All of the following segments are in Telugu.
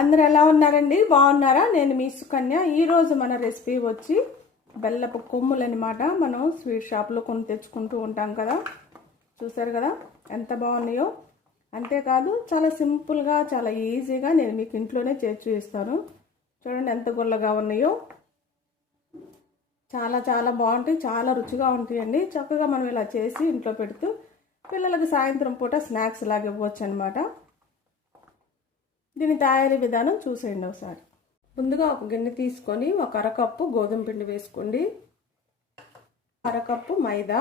అందరూ ఎలా ఉన్నారండి? బాగున్నారా? నేను మీ సుకన్య. ఈరోజు మన రెసిపీ వచ్చి బెల్లపు కొమ్ములు అనమాట. మనం స్వీట్ షాప్లో కొని తెచ్చుకుంటూ ఉంటాం కదా. చూసారు కదా ఎంత బాగున్నాయో. అంతేకాదు చాలా సింపుల్గా చాలా ఈజీగా నేను మీకు ఇంట్లోనే చేసి చూపిస్తాను. చూడండి ఎంత గుల్లగా ఉన్నాయో. చాలా చాలా బాగుంటాయి, చాలా రుచిగా ఉంటాయండి. చక్కగా మనం ఇలా చేసి ఇంట్లో పెడుతూ పిల్లలకి సాయంత్రం పూట స్నాక్స్ లాగా ఇవ్వచ్చు అనమాట. దీని తయారీ విధానం చూసేయండి ఒకసారి. ముందుగా ఒక గిన్నె తీసుకొని ఒక అరకప్పు గోధుమ పిండి వేసుకోండి, అరకప్పు మైదా,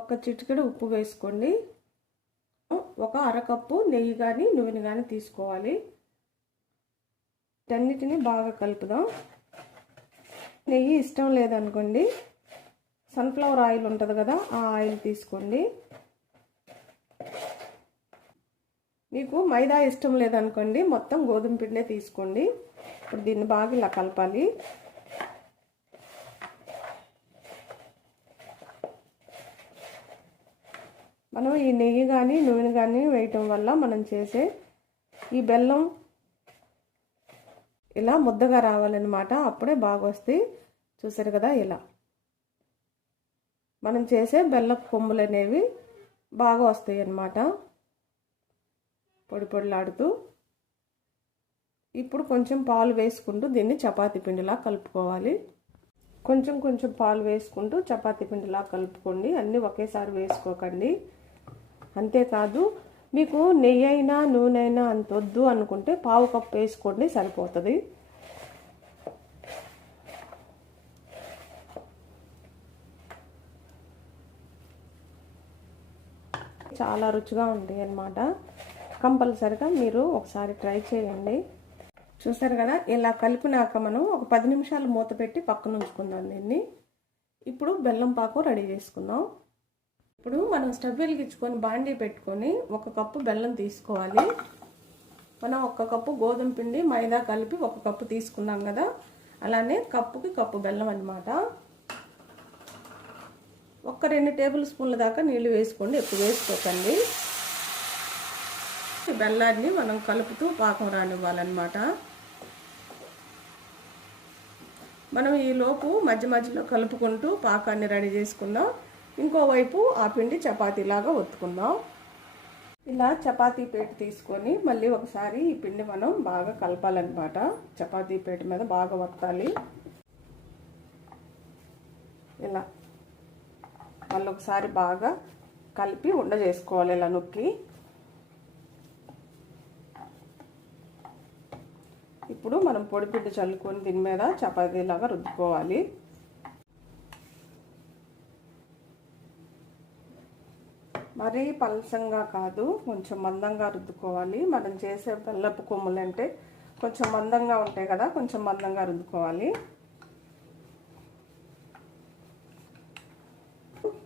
ఒక చిటికెడు ఉప్పు వేసుకోండి, ఒక అరకప్పు నెయ్యి కానీ నూనె కానీ తీసుకోవాలి. వీటన్నిటిని బాగా కలుపుదాం. నెయ్యి ఇష్టం లేదనుకోండి సన్ఫ్లవర్ ఆయిల్ ఉంటుంది కదా, ఆ ఆయిల్ తీసుకోండి. మీకు మైదా ఇష్టం లేదనుకోండి మొత్తం గోధుమ పిండే తీసుకోండి. ఇప్పుడు దీన్ని బాగా ఇలా కలపాలి. మనం ఈ నెయ్యి కానీ నూనె కానీ వేయటం వల్ల మనం చేసే ఈ బెల్లం ఇలా ముద్దగా రావాలన్నమాట. అప్పుడే బాగా వస్తాయి. చూసారు కదా, ఇలా మనం చేసే బెల్లపు కొమ్ములు అనేవి బాగా వస్తాయి అన్నమాట, పొడి పొడిలాడుతూ. ఇప్పుడు కొంచెం పాలు వేసుకుంటూ దీన్ని చపాతీ పిండిలా కలుపుకోవాలి. కొంచెం కొంచెం పాలు వేసుకుంటూ చపాతీ పిండిలా కలుపుకోండి, అన్నీ ఒకేసారి వేసుకోకండి. అంతేకాదు మీకు నెయ్యి అయినా నూనె అయినా అంత వద్దు అనుకుంటే పావు కప్పు వేసుకోండి, సరిపోతుంది. చాలా రుచిగా ఉంటాయి అన్నమాట. కంపల్సరిగా మీరు ఒకసారి ట్రై చేయండి. చూసారు కదా, ఇలా కలిపినాక మనం ఒక 10 నిమిషాలు మూత పెట్టి పక్కన ఉంచుకుందాం దీన్ని. ఇప్పుడు బెల్లం పాకు రెడీ చేసుకుందాం. ఇప్పుడు మనం స్టవ్ వెలిగించుకొని బాండీ పెట్టుకొని 1 కప్పు బెల్లం తీసుకోవాలి. మనం 1 కప్పు గోధుమ పిండి మైదా కలిపి 1 కప్పు తీసుకున్నాం కదా, అలానే కప్పుకి కప్పు బెల్లం అన్నమాట. ఒక 2 టేబుల్ స్పూన్ల దాకా నీళ్లు వేసుకోండి, ఎక్కువ వేసుకోకండి. బెల్లాన్ని మనం కలుపుతూ పాకం రానివ్వాలన్నమాట. మనం ఈలోపు మధ్య మధ్యలో కలుపుకుంటూ పాకాన్ని రెడీ చేసుకుందాం. ఇంకోవైపు ఆ పిండి చపాతీలాగా ఒత్తుకుందాం. ఇలా చపాతీ పీట తీసుకొని మళ్ళీ ఒకసారి ఈ పిండి మనం బాగా కలపాలన్నమాట. చపాతీ పీట మీద బాగా వత్తాలి. ఇలా మళ్ళీ ఒకసారి బాగా కలిపి ఉండ చేసుకోవాలి ఇలా నొక్కి. ఇప్పుడు మనం పొడి పిండి చల్లుకొని దీని మీద చపాతీలాగా రుద్దుకోవాలి. మరీ పలసంగా కాదు, కొంచెం మందంగా రుద్దుకోవాలి. మనం చేసే బెల్లపు కొమ్ములు అంటే కొంచెం మందంగా ఉంటాయి కదా, కొంచెం మందంగా రుద్దుకోవాలి.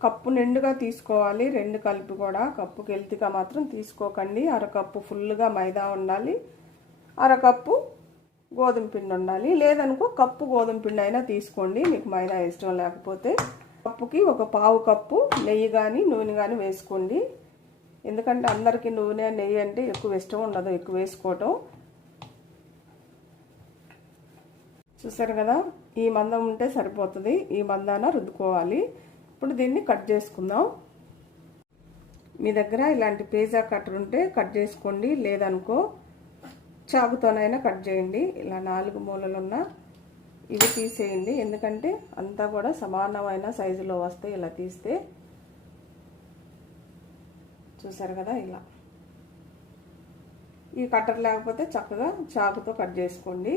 కప్పు నిండుగా తీసుకోవాలి, 2 కలిపి కూడా. కప్పుకి వెల్తిగా మాత్రం తీసుకోకండి. అరకప్పు ఫుల్గా మైదా ఉండాలి, అరకప్పు గోధుమ పిండి ఉండాలి. లేదనుకో కప్పు గోధుమ పిండి అయినా తీసుకోండి, మీకు మైదా ఇష్టం లేకపోతే. కప్పుకి ఒక పావు కప్పు నెయ్యి కానీ నూనె కానీ వేసుకోండి. ఎందుకంటే అందరికీ నూనె నెయ్యి అంటే ఎక్కువ ఇష్టం ఉండదు ఎక్కువ వేసుకోవటం. చూసారు కదా, ఈ మందం ఉంటే సరిపోతుంది. ఈ మందాన రుద్దుకోవాలి. ఇప్పుడు దీన్ని కట్ చేసుకుందాం. మీ దగ్గర ఇలాంటి పిజ్జా కట్టర్ ఉంటే కట్ చేసుకోండి, లేదనుకో చాకుతోనైనా కట్ చేయండి. ఇలా 4 మూలలు ఉన్న ఇవి తీసేయండి, ఎందుకంటే అంతా కూడా సమానమైన సైజులో వస్తాయి ఇలా తీస్తే. చూసారు కదా, ఇలా. ఈ కట్టర్ లేకపోతే చక్కగా చాకుతో కట్ చేసుకోండి.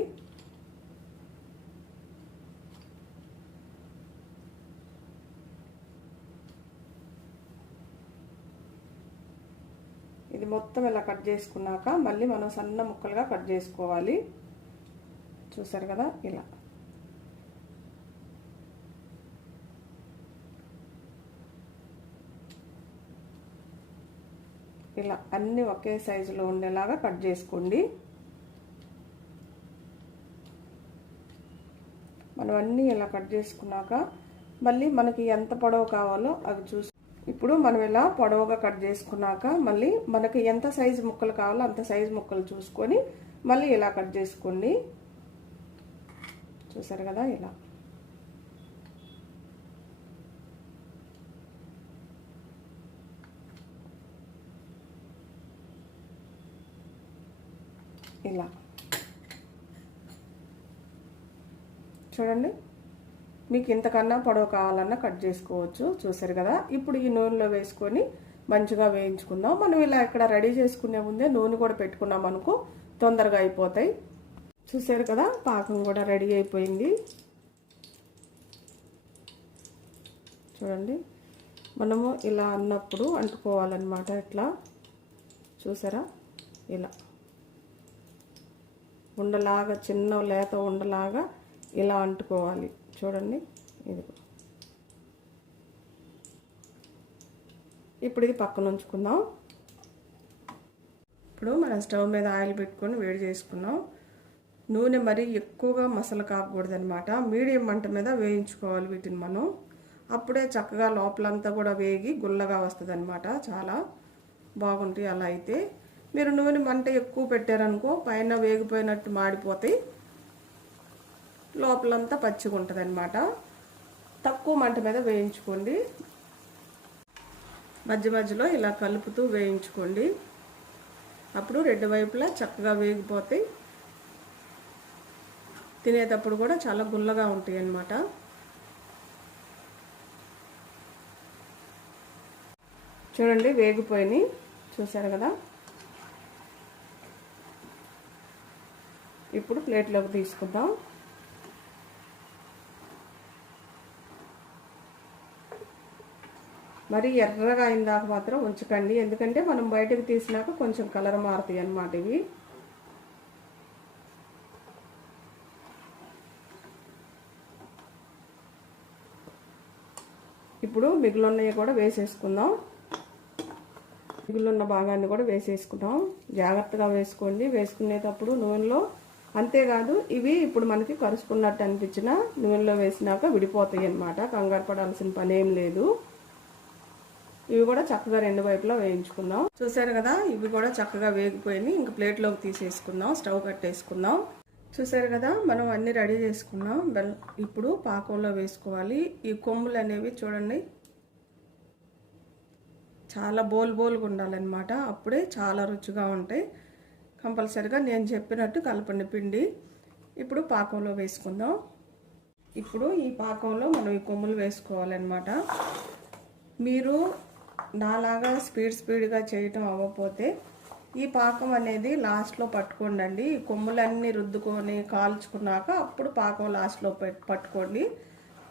ఇది మొత్తం ఇలా కట్ చేసుకున్నాక మళ్ళీ మనం సన్న ముక్కలుగా కట్ చేసుకోవాలి. చూసారు కదా, ఇలా. ఇలా అన్నీ ఒకే సైజులో ఉండేలాగా కట్ చేసుకోండి. మనం అన్నీ ఇలా కట్ చేసుకున్నాక మళ్ళీ మనకి ఎంత పొడవు కావాలో అవి చూసి ఇప్పుడు మనం ఇలా పొడవుగా కట్ చేసుకున్నాక మళ్ళీ మనకి ఎంత సైజు ముక్కలు కావాలో అంత సైజు ముక్కలు చూసుకొని మళ్ళీ ఇలా కట్ చేసుకోండి. చూసారు కదా, ఇలా ఇలా చూడండి. మీకు ఇంతకన్నా పొడవు కావాలన్నా కట్ చేసుకోవచ్చు. చూసారు కదా. ఇప్పుడు ఈ నూనెలో వేసుకొని మంచిగా వేయించుకుందాం. మనం ఇలా ఇక్కడ రెడీ చేసుకునే ముందే నూనె కూడా పెట్టుకున్నాం అనుకో తొందరగా అయిపోతాయి. చూసారు కదా, పాకం కూడా రెడీ అయిపోయింది. చూడండి, మనము ఇలా అన్నప్పుడు అంటుకోవాలన్నమాట. ఇట్లా చూసారా, ఇలా ఉండలాగా, చిన్న లేత ఉండలాగా ఇలా అంటుకోవాలి. చూడండి, ఇది ఇప్పుడు ఇది పక్కన ఉంచుకుందాం. ఇప్పుడు మనం స్టవ్ మీద ఆయిల్ పెట్టుకొని వేడి చేసుకున్నాం. నూనె మరీ ఎక్కువగా మసలు కాకూడదు అనమాట. మీడియం మంట మీద వేయించుకోవాలి వీటిని మనం. అప్పుడే చక్కగా లోపలంతా కూడా వేగి గుల్లగా వస్తుంది అనమాట. చాలా బాగుంటాయి. అలా అయితే మీరు నూనె మంట ఎక్కువ పెట్టారనుకో పైన వేగిపోయినట్టు మాడిపోతాయి, లోపలంతా పచ్చిగా ఉంటుంది అనమాట. తక్కువ మంట మీద వేయించుకోండి. మధ్య మధ్యలో ఇలా కలుపుతూ వేయించుకోండి. అప్పుడు రెండు వైపులా చక్కగా వేగిపోతాయి. తినేటప్పుడు కూడా చాలా గుల్లగా ఉంటాయి అన్నమాట. చూడండి, వేగిపోయినాయి. చూసారు కదా. ఇప్పుడు ప్లేట్లోకి తీసుకుందాం. మరి ఎర్రగా అయిందాక మాత్రం ఉంచకండి, ఎందుకంటే మనం బయటకు తీసినాక కొంచెం కలర్ మారుతాయి అన్నమాట ఇవి. ఇప్పుడు మిగిలినవి కూడా వేసేసుకుందాం. మిగిలిన భాగాన్ని కూడా వేసేసుకుందాం. జాగ్రత్తగా వేసుకోండి వేసుకునేటప్పుడు నూనెలో. అంతేకాదు, ఇవి ఇప్పుడు మనకి కరుచుకున్నట్టు అనిపించిన నూనెలో వేసినాక విడిపోతాయి అన్నమాట. కంగారు పడాల్సిన పని ఏం లేదు. ఇవి కూడా చక్కగా రెండు వైపులా వేయించుకుందాం. చూసారు కదా, ఇవి కూడా చక్కగా వేగిపోయినాయి. ఇంక ప్లేట్లోకి తీసేసుకుందాం. స్టవ్ కట్టేసుకుందాం. చూసారు కదా, మనం అన్ని రెడీ చేసుకున్నాం. ఇప్పుడు పాకంలో వేసుకోవాలి. ఈ కొమ్ములు అనేవి చూడండి చాలా బోల్గా ఉండాలన్నమాట. అప్పుడే చాలా రుచిగా ఉంటాయి. కంపల్సరిగా నేను చెప్పినట్టు కలపండి పిండి. ఇప్పుడు పాకంలో వేసుకుందాం. ఇప్పుడు ఈ పాకంలో మనం ఈ కొమ్ములు వేసుకోవాలన్నమాట. మీరు నాలాగా స్పీడ్గా చేయటం అవ్వకపోతే ఈ పాకం అనేది లాస్ట్లో పట్టుకోండి. ఈ కొమ్ములన్నీ రుద్దుకొని కాల్చుకున్నాక అప్పుడు పాకం లాస్ట్లో పట్టుకోండి.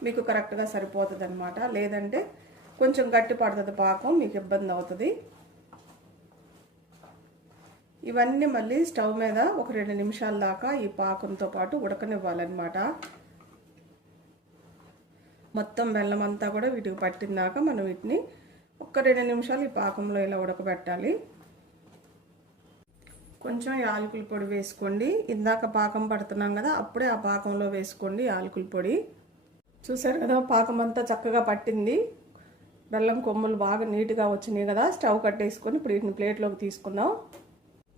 మీకు కరెక్ట్గా సరిపోతుంది అనమాట. లేదంటే కొంచెం గట్టి పడుతుంది పాకం, మీకు ఇబ్బంది అవుతుంది. ఇవన్నీ మళ్ళీ స్టవ్ మీద ఒక 2 నిమిషాల దాకా ఈ పాకంతో పాటు ఉడకనివ్వాలన్నమాట. మొత్తం బెల్లం అంతా కూడా వీటికి పట్టిందాక మనం వీటిని ఒక 2 నిమిషాలు ఈ పాకంలో ఇలా ఉడకబెట్టాలి. కొంచెం యాలకుల పొడి వేసుకోండి. ఇందాక పాకం పడుతున్నాం కదా, అప్పుడే ఆ పాకంలో వేసుకోండి యాలకుల పొడి. చూసారు కదా, పాకం అంతా చక్కగా పట్టింది. బెల్లం కొమ్ములు బాగా నీట్గా వచ్చినాయి కదా. స్టవ్ కట్టేసుకొని ఇప్పుడు వీటిని ప్లేట్లోకి తీసుకుందాం.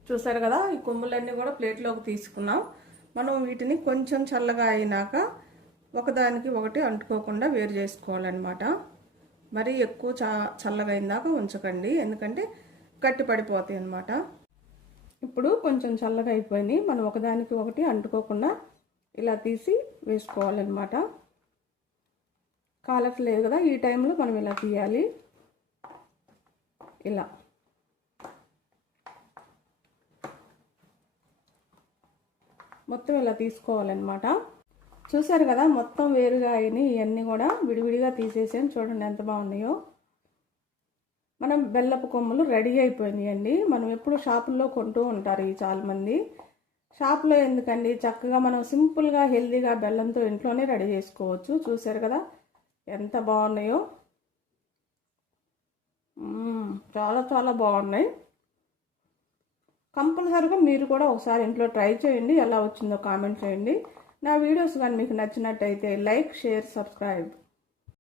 చూసారు కదా, ఈ కొమ్ములన్నీ కూడా ప్లేట్లోకి తీసుకున్నాం. మనం వీటిని కొంచెం చల్లగా అయినాక ఒకదానికి ఒకటి అంటుకోకుండా వేరు చేసుకోవాలన్నమాట. మరి ఎక్కువ చల్లగా అయిందాక ఉంచకండి, ఎందుకంటే గట్టి పడిపోతాయి అన్నమాట. ఇప్పుడు కొంచెం చల్లగా అయిపోయినాయి. మనం ఒకదానికి ఒకటి అంటుకోకుండా ఇలా తీసి వేసుకోవాలన్నమాట. కాలట్లేదు కదా, ఈ టైంలో మనం ఇలా తీయాలి. ఇలా మొత్తం ఇలా తీసుకోవాలన్నమాట. చూసారు కదా, మొత్తం వేరుగా అయినాయి. ఇవన్నీ కూడా విడివిడిగా తీసేసాను. చూడండి ఎంత బాగున్నాయో. మనం బెల్లపు కొమ్ములు రెడీ అయిపోయినాయండి. మనం ఎప్పుడు షాపుల్లో కొంటూ ఉంటారు ఈ చాలామంది. షాపులో ఎందుకండి, చక్కగా మనం సింపుల్గా హెల్తీగా బెల్లంతో ఇంట్లోనే రెడీ చేసుకోవచ్చు. చూసారు కదా ఎంత బాగున్నాయో. చాలా చాలా బాగున్నాయి. కంపల్సరీగా మీరు కూడా ఒకసారి ఇంట్లో ట్రై చేయండి. ఎలా వచ్చిందో కామెంట్ చేయండి. నా వీడియోస్ కానీ మీకు నచ్చినట్టయితే లైక్, షేర్, సబ్స్క్రైబ్.